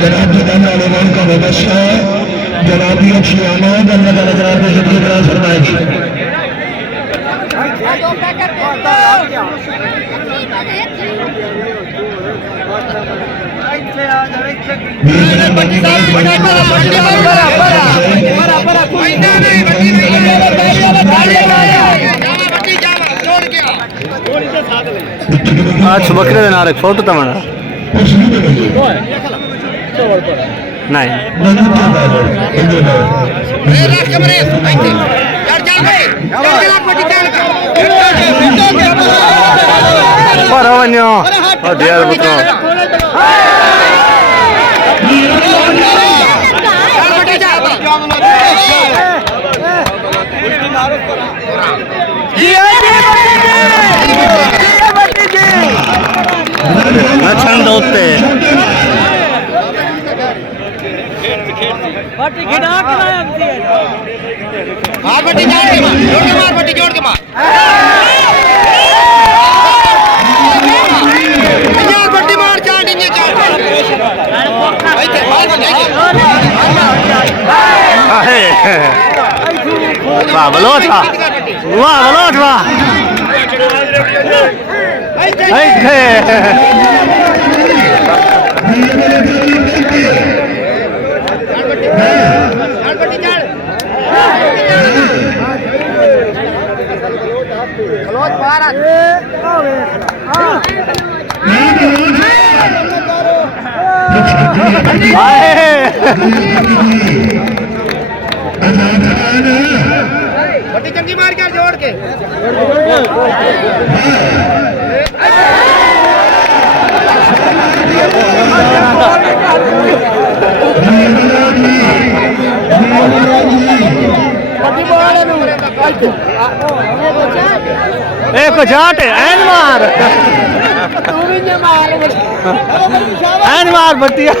जनाब जनाब का व्यवस्था है जनाब की अच्छी आमद अल्लाह ताला जनाब को शुक्र बड़ा फरमाएगी। आज बकरे देना एक फोटो तमना नहीं छंद होते जोड़ के मार वाह बलोच वाह वाह बलोच वाह बट्टी चंगी मार कर जोड़ के एक जाट एन मार एन मार बट्टिया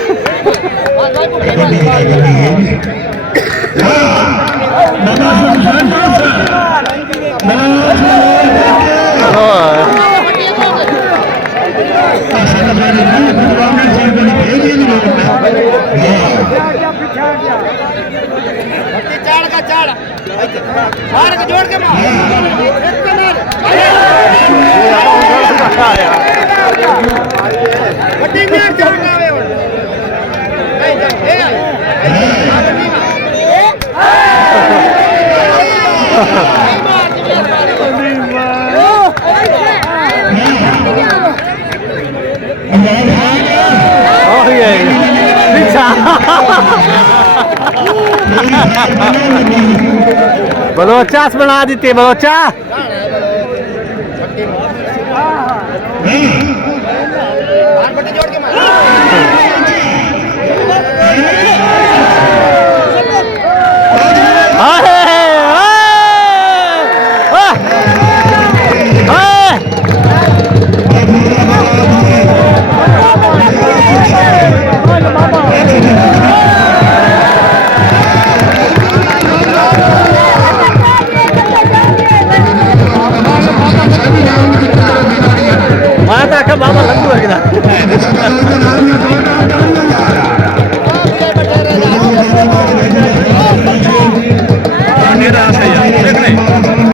जोड़ के मार बलोचास बना देते बलोचा